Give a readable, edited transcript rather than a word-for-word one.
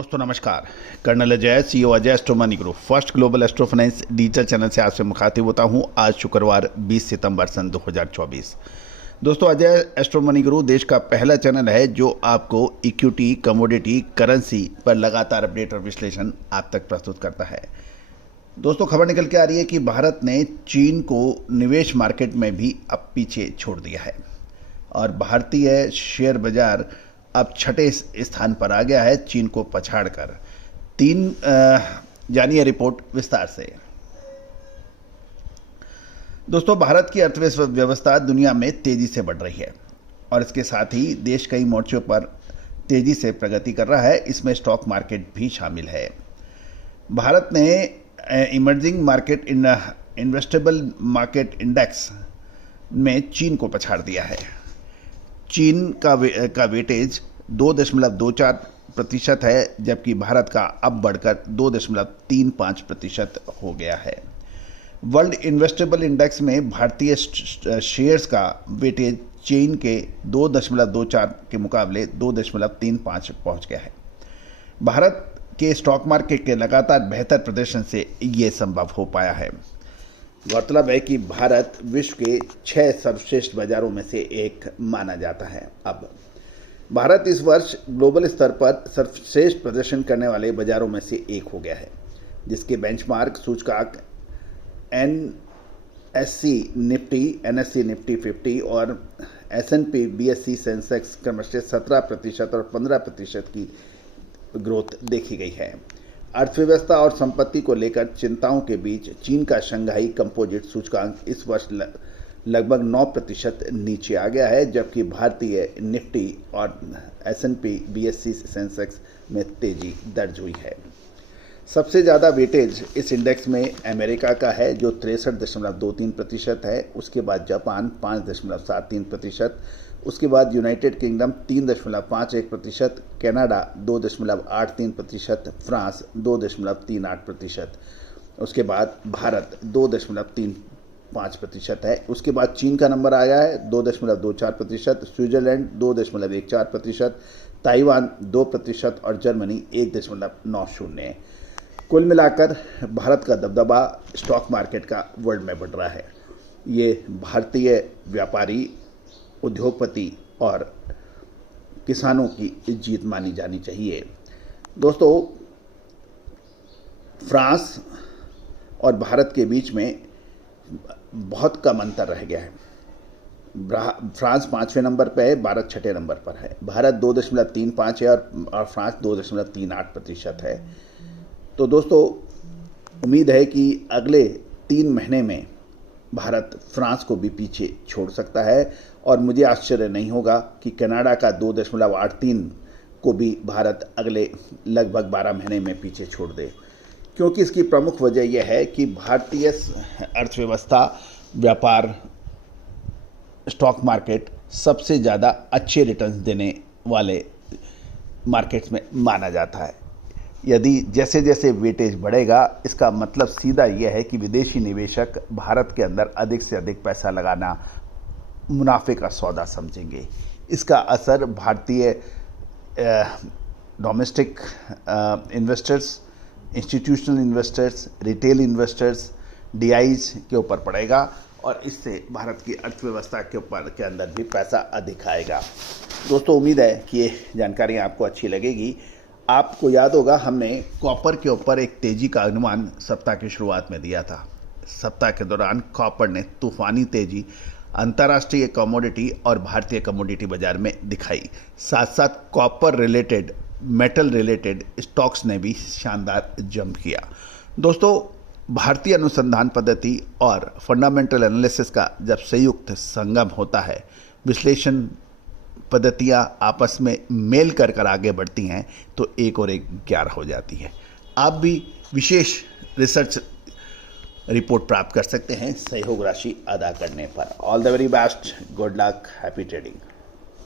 दोस्तों नमस्कार। Colonel Ajay, CEO Ajay astro money group first global astro finance digital channel से आपसे मुखातिब होता हूं। आज शुक्रवार 20 सितंबर सन 2024। दोस्तों, अजय एस्ट्रो मनी ग्रुप देश का पहला चैनल है जो आपको इक्विटी, कमोडिटी, करेंसी पर लगातार अपडेट और विश्लेषण आप तक प्रस्तुत करता है। दोस्तों, खबर निकल के आ रही है कि भारत ने चीन को निवेश मार्केट में भी अब पीछे छोड़ दिया है और भारतीय शेयर बाजार अब छठे स्थान पर आ गया है, चीन को पछाड़कर। जानिए रिपोर्ट विस्तार से। दोस्तों, भारत की अर्थव्यवस्था दुनिया में तेजी से बढ़ रही है और इसके साथ ही देश कई मोर्चों पर तेजी से प्रगति कर रहा है। इसमें स्टॉक मार्केट भी शामिल है। भारत ने emerging market investable market index में चीन को पछाड़ दिया है। चीन का वेटेज 2.24% है, जबकि भारत का अब बढ़कर 2.35% हो गया है। वर्ल्ड इन्वेस्टेबल इंडेक्स में भारतीय शेयर्स का वेटेज चीन के 2.24 के मुकाबले 2.35 पहुंच गया है। भारत के स्टॉक मार्केट के लगातार बेहतर प्रदर्शन से ये संभव हो पाया है। गौरतलब है कि भारत विश्व के 6 सर्वश्रेष्ठ बाजारों में से एक माना जाता है। अब भारत इस वर्ष ग्लोबल स्तर पर सर्वश्रेष्ठ प्रदर्शन करने वाले बाजारों में से एक हो गया है, जिसके बेंचमार्क सूचकांक NSE निफ्टी 50 और S&P BSE सेंसेक्स क्रमशः 17% और 15% की ग्रोथ देखी गई है। अर्थव्यवस्था और संपत्ति को लेकर चिंताओं के बीच चीन का शंघाई कंपोजिट सूचकांक इस वर्ष लगभग 9% नीचे आ गया है, जबकि भारतीय निफ्टी और S&P BSE सेंसेक्स में तेजी दर्ज हुई है। सबसे ज़्यादा वेटेज इस इंडेक्स में अमेरिका का है जो 63.23% है। उसके बाद जापान 5.73%, उसके बाद यूनाइटेड किंगडम 3.51%, कनाडा 2.83%, फ्रांस 2.38%, उसके बाद भारत 2.35% है। उसके बाद चीन का नंबर आया है 2.24%, स्विट्जरलैंड 2.14%, ताइवान 2% और जर्मनी 1.90 है। कुल मिलाकर भारत का दबदबा स्टॉक मार्केट का वर्ल्ड में बढ़ रहा है। ये भारतीय व्यापारी, उद्योगपति और किसानों की जीत मानी जानी चाहिए। दोस्तों, फ्रांस और भारत के बीच में बहुत कम अंतर रह गया है। फ्रांस 5वें नंबर पर है, भारत 6ठे नंबर पर है। भारत 2.35 है और फ्रांस 2.38% है। तो दोस्तों, उम्मीद है कि अगले 3 महीने में भारत फ्रांस को भी पीछे छोड़ सकता है और मुझे आश्चर्य नहीं होगा कि कनाडा का 2.83 को भी भारत अगले लगभग 12 महीने में पीछे छोड़ दे, क्योंकि इसकी प्रमुख वजह यह है कि भारतीय अर्थव्यवस्था, व्यापार, स्टॉक मार्केट सबसे ज़्यादा अच्छे रिटर्न्स देने वाले मार्केट्स में माना जाता है। यदि जैसे जैसे वेटेज बढ़ेगा, इसका मतलब सीधा यह है कि विदेशी निवेशक भारत के अंदर अधिक से अधिक पैसा लगाना मुनाफे का सौदा समझेंगे। इसका असर भारतीय domestic investors, institutional investors, retail investors, DIs के ऊपर पड़ेगा और इससे भारत की अर्थव्यवस्था के अंदर भी पैसा अधिक आएगा। दोस्तों, उम्मीद है कि ये जानकारी आपको अच्छी लगेगी। आपको याद होगा, हमने कॉपर के ऊपर एक तेजी का अनुमान सप्ताह की शुरुआत में दिया था। सप्ताह के दौरान कॉपर ने तूफानी तेजी अंतर्राष्ट्रीय कमोडिटी और भारतीय कमोडिटी बाजार में दिखाई। साथ साथ copper related, metal related stocks ने भी शानदार जंप किया। दोस्तों, भारतीय अनुसंधान पद्धति और फंडामेंटल एनालिसिस का जब संयुक्त संगम होता है, विश्लेषण पद्धतियाँ आपस में मेल कर आगे बढ़ती हैं, तो एक और एक 11 हो जाती है। आप भी विशेष रिसर्च रिपोर्ट प्राप्त कर सकते हैं सहयोग राशि अदा करने पर। All the very best, good luck, happy trading.